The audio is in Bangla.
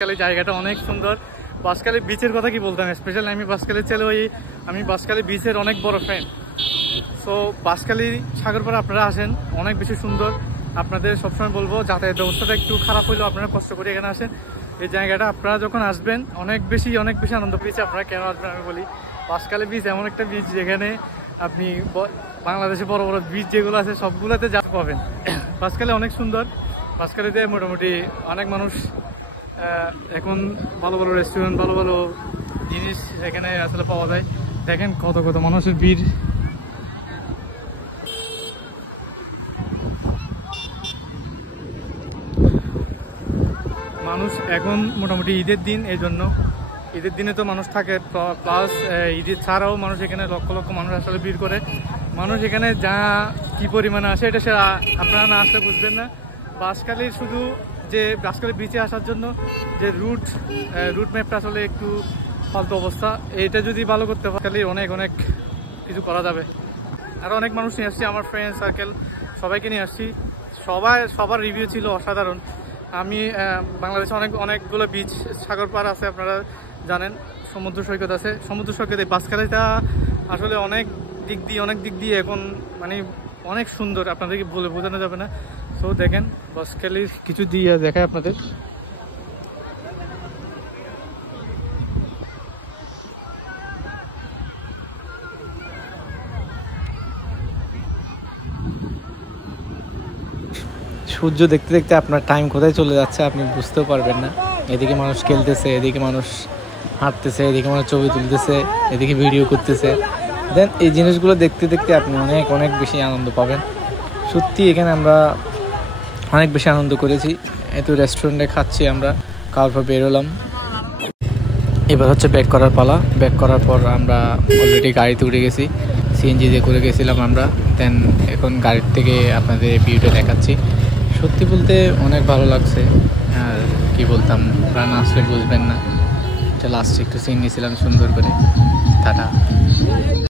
জায়গাটা অনেক সুন্দর। বাঁশখালী বিচের কথা কি বলতাম, স্পেশালি আমি বাঁশখালী ছেলে হই, আমি বাঁশখালী বিচের অনেক বড় ফ্যান। সো বাঁশখালী সাগর পাড়ে আপনারা আসেন, অনেক বেশি সুন্দর। আপনাদের সবসময় বলবো যাতায়াত ব্যবস্থাটা একটু খারাপ হইলেও আপনারা কষ্ট করে এখানে আসেন। এই জায়গাটা আপনারা যখন আসবেন অনেক বেশি আনন্দ পেয়েছে। আপনারা কেন আসবেন আমি বলি, বাঁশখালী বিচ এমন একটা বিচ যেখানে আপনি বাংলাদেশে বড় বড় বিচ যেগুলো আছে সবগুলোতে যা পাবেন। বাঁশখালী অনেক সুন্দর। বাঁশখালীতে মোটামুটি অনেক মানুষ এখন ভালো ভালো রেস্টুরেন্ট, ভালো ভালো জিনিস এখানে আসলে পাওয়া যায়। দেখেন কত কত মানুষের ভিড়। মানুষ এখন মোটামুটি ঈদের দিন, এই জন্য ঈদের দিনে তো মানুষ থাকে, প্লাস ঈদের ছাড়াও মানুষ এখানে লক্ষ লক্ষ মানুষ আসলে ভিড় করে। মানুষ এখানে যা কি পরিমাণে আসে এটা আপনারা না আসলে বুঝবেন না। বাঁশখালীর শুধু যে বাঁশখালী বিচে আসার জন্য যে রুট ম্যাপটা আসলে একটু ফালতু অবস্থা, এটা যদি ভালো করতে পারে অনেক অনেক কিছু করা যাবে। আরও অনেক মানুষ নিয়ে আসছি, আমার ফ্রেন্ড সার্কেল সবাইকে নিয়ে আসছি। সবার রিভিউ ছিল অসাধারণ। আমি বাংলাদেশে অনেকগুলো বিচ সাগর পাড় আছে, আপনারা জানেন, সমুদ্র সৈকত আছে। সমুদ্র সৈকতে বাঁশখালীটা আসলে অনেক দিক দিয়ে এখন মানে অনেক সুন্দর, আপনাদেরকে বলে বোঝানো যাবে না। সো দেখেন বাঁশখালীর কিছু দিয়ে দেখায় আপনাদের। সূর্য দেখতে দেখতে আপনার টাইম কোথায় চলে যাচ্ছে আপনি বুঝতেও পারবেন না। এদিকে মানুষ খেলতেছে, এদিকে মানুষ হাঁটতেছে, এদিকে মানুষ ছবি তুলতেছে, এদিকে ভিডিও করতেছে। দেন এই জিনিসগুলো দেখতে দেখতে আপনি অনেক বেশি আনন্দ পাবেন। সত্যি এখানে আমরা অনেক বেশি আনন্দ করেছি। এত রেস্টুরেন্টে খাচ্ছি আমরা, খাওয়ার পর বেরোলাম। এবার হচ্ছে ব্যাক করার পালা। ব্যাক করার পর আমরা অলরেডি গাড়িতে উঠে গেছি, সিএনজি দিয়ে করে গেছিলাম আমরা। দেন এখন গাড়ির থেকে আপনাদের ভিউটা দেখাচ্ছি। সত্যি বলতে অনেক ভালো লাগছে, আর কি বলতাম, প্রাণ আসলে বুঝবেন না। লাস্টে একটু সিন নিয়েছিলাম সুন্দর করে। টাটা।